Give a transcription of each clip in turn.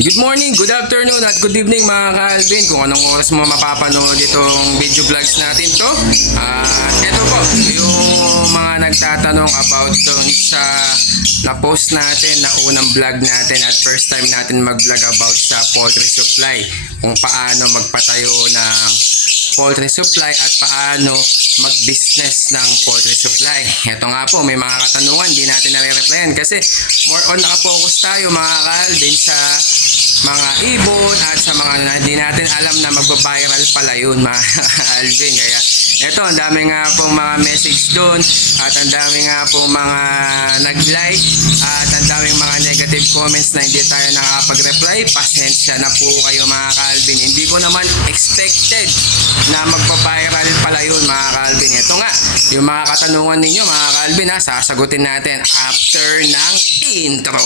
Good morning, good afternoon, at good evening mga ka-Alvin. Kung anong oras mo mapapanood itong video vlogs natin to. Ito po, yung mga nagtatanong about dun sa na-post natin na unang vlog natin at first time natin mag-vlog about sa poultry supply. Kung paano magpatayo ng poultry supply at paano mag-business ng poultry supply. Ito nga po, may mga katanungan di natin nare-replyan kasi more on nakafocus tayo mga ka-Alvin sa mga ibon at sa mga hindi natin alam na magbabiral pala yun mga Alvin. Kaya eto, ang dami nga pong mga message doon at ang dami nga pong mga nag-like at ang daming mga negative comments na hindi tayo nakakapag-reply. Pasensya na po kayo mga Calvin. Hindi ko naman expected na magbabiral pala yun mga Calvin. Ito nga, yung mga katanungan ninyo mga Calvin ha, sasagutin natin after ng intro.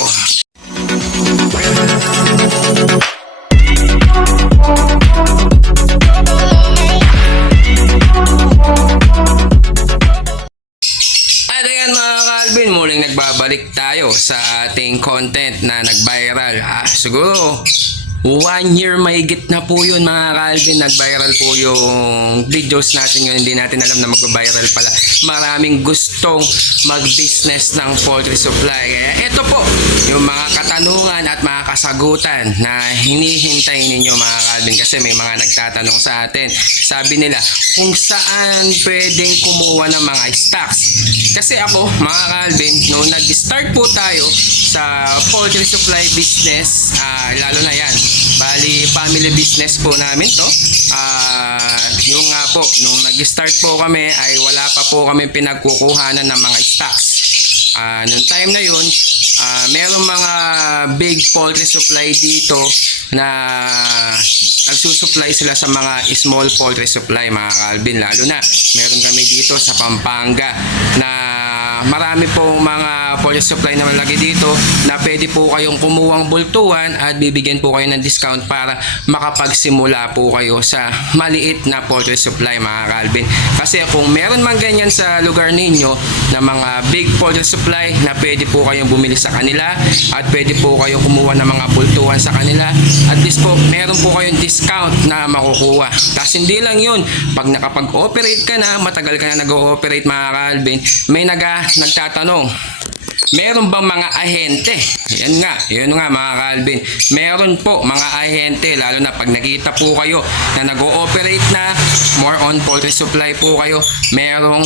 At ayan mga Calvin, muling nagbabalik tayo sa ating content na nag-viral. Siguro 1 year mahigit na po yun mga Calvin, nag-viral po yung videos natin yun. Hindi natin alam na mag-viral pala. Maraming gustong mag-business ng poultry supply. Kaya ito po yung mga katanungan at mga kasagutan na hinihintay ninyo mga Calvin, kasi may mga nagtatanong sa atin. Sabi nila kung saan pwedeng kumuha ng mga stocks. Kasi ako mga Calvin, nung nag-start po tayo sa poultry supply business, lalo na yan, bali family business po namin to. Yung nga po, nung nag-start po kami ay wala pa po kami pinagkukuhanan ng mga stocks. Noong time na yun, merong mga big poultry supply dito na nagsusupply sila sa mga small poultry supply mga Calvin. Lalo na meron kami dito sa Pampanga na marami pong mga poultry supply na malaki dito na pwede po kayong kumuhang bultuhan at bibigyan po kayo ng discount para makapagsimula po kayo sa maliit na poultry supply mga Calvin. Kasi kung meron man ganyan sa lugar ninyo na mga big poultry supply na pwede po kayong bumili sa kanila at pwede po kayong kumuha ng mga bultuhan sa kanila, at least po meron po kayong discount na makukuha. Tapos hindi lang yun, pag nakapag-operate ka na, matagal ka na nag-ooperate mga Calvin, may nagtatanong, meron bang mga ahente? Yun nga mga Calvin, meron po mga ahente, lalo na pag nakita po kayo na nag-ooperate na, more on poultry supply po kayo, merong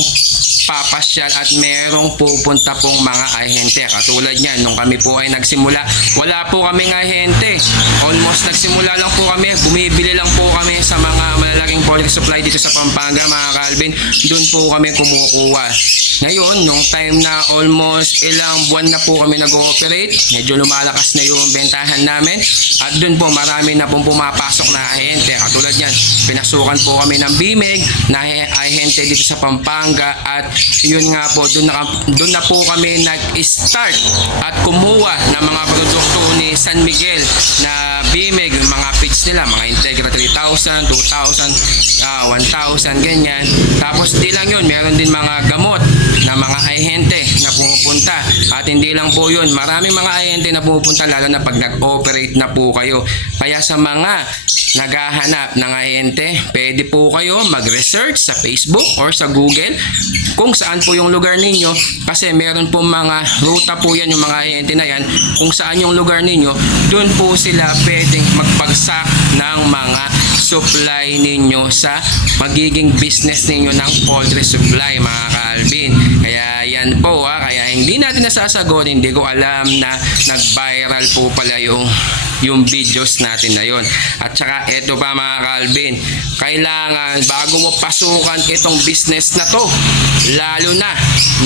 papasyal at merong pupunta pong mga ahente. Katulad niyan, nung kami po ay nagsimula, wala po kaming ahente. Almost nagsimula lang po kami, bumibili lang po kami sa mga malalaking poultry supply dito sa Pampanga mga Calvin. Doon po kami kumukuha. Ngayon, nung time na almost ilang buwan na po kami nag-ooperate, medyo lumalakas na yung bentahan namin at doon po marami na pong pumapasok na ahente. Katulad yan, pinasukan po kami ng BIMEG na ahente dito sa Pampanga at yun nga po, doon na po kami nag-start at kumuha ng mga produkto ni San Miguel na BIMEG, yung mga feeds nila, mga Integra 3000, 2000, 1000, ganyan. Tapos di lang yun, meron din mga gamot na mga ahente na pumupunta. At hindi lang po yun, maraming mga ahente na pumupunta lalo na pag nag-operate na po kayo. Kaya sa mga naghahanap ng ahente, pwede po kayo mag-research sa Facebook or sa Google kung saan po yung lugar ninyo, kasi meron po mga ruta po yan, yung mga ahente na yan, kung saan yung lugar ninyo, doon po sila pwedeng magpagsak ng mga supply ninyo sa magiging business ninyo ng poultry supply mga Calvin. Kaya yan po kaya hindi natin nasasagot, hindi ko alam na nag-viral po pala yung videos natin na yon. At saka eto pa mga Calvin, kailangan bago mo pasukan itong business na to, lalo na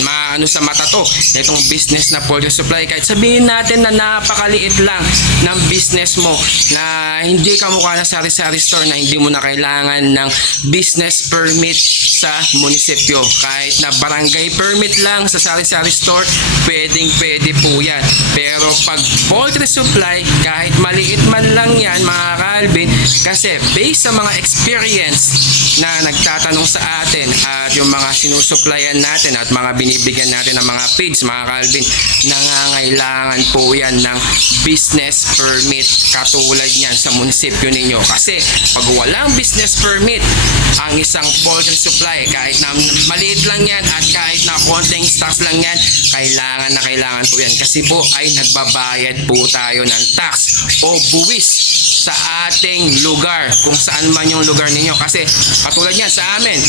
maano sa mata to, itong business na poultry supply, kahit sabihin natin na napakaliit lang ng business mo, na hindi ka mukha na sari-sari store na hindi mo na kailangan ng business permit sa munisipyo. Kahit na barangay permit lang sa sari-sari store, pwede po yan. Pero pag poultry supply, kahit maliit man lang yan mga Calvin, kasi based sa mga experience na nagtatanong sa atin at yung mga sinusuplayan natin at mga binibigyan natin ng mga page, mga Calvin, nangangailangan po yan ng business permit katulad niyan sa munisipyo ninyo. Kasi pag walang business permit ang isang poultry supply, kahit na maliit lang yan at kahit na konting stocks lang yan, kailangan po yan. Kasi po ay nagbabayad po tayo ng tax o buwis sa ating lugar, kung saan man yung lugar ninyo. Kasi katulad yan sa amin,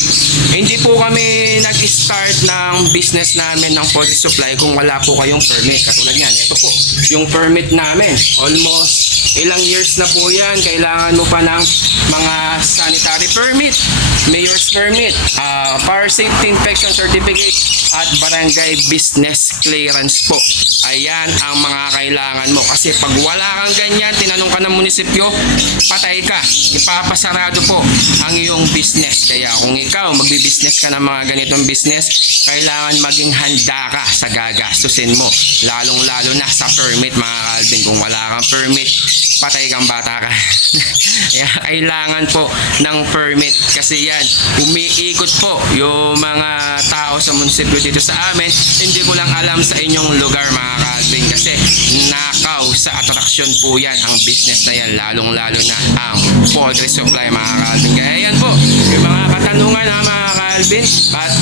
hindi po kami nag-start ng business namin ng poultry supply kung wala po kayong permit. Katulad yan, ito po yung permit namin, almost ilang years na po yan. Kailangan mo pa ng mga sanitary permit, mayor's permit, fire safety inspection certificate at barangay business clearance po. Ayan ang mga kailangan mo. Kasi pag wala kang ganyan, tinanong ka ng munisipyo, patay ka. Ipapasarado po ang iyong business. Kaya kung ikaw magbi-business ka ng mga ganitong business, kailangan maging handa ka sa gagastusin mo. Lalong-lalo na sa permit, mga Calvin. Kung wala kang permit, patay kang bata ka. Kaya kailangan po ng permit. Kasi yan, umiikot po yung mga tao sa munisipyo dito sa amin. Hindi ko lang alam sa inyong lugar, mga Calvin. Kasi nakaw sa atraksyon po yan ang business na yan. Lalong-lalo na ang poultry supply, mga Calvin. Kaya yan po, yung mga katanungan na mga Calvin,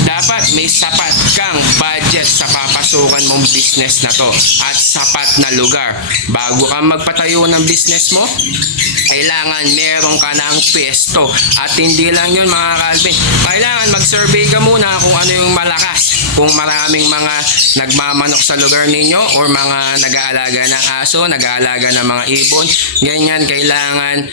dapat may sapat kang budget sa papasukan mong business na to at sapat na lugar. Bago ka magpatayo ng business mo, kailangan meron ka ng pwesto. At hindi lang yun, mga Calvin, kailangan mag-survey ka muna kung ano yung malakas. Kung maraming mga nagmamanok sa lugar ninyo or mga nag-aalaga ng aso, nag-aalaga ng mga ibon, ganyan, kailangan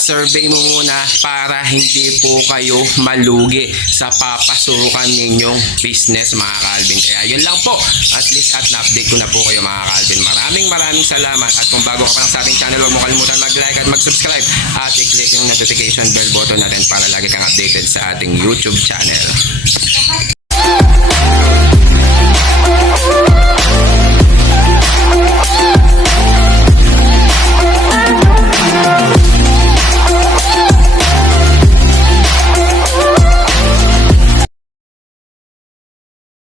survey mo muna para hindi po kayo malugi sa papasukan ninyong business, mga Calvin. Kaya yun lang po, at least at na-update ko na po kayo, mga Calvin. Maraming salamat. At kung bago ka pa lang sa ating channel, huwag mo kalimutan mag-like at mag-subscribe at i-click yung notification bell button natin para lagi kang updated sa ating YouTube channel.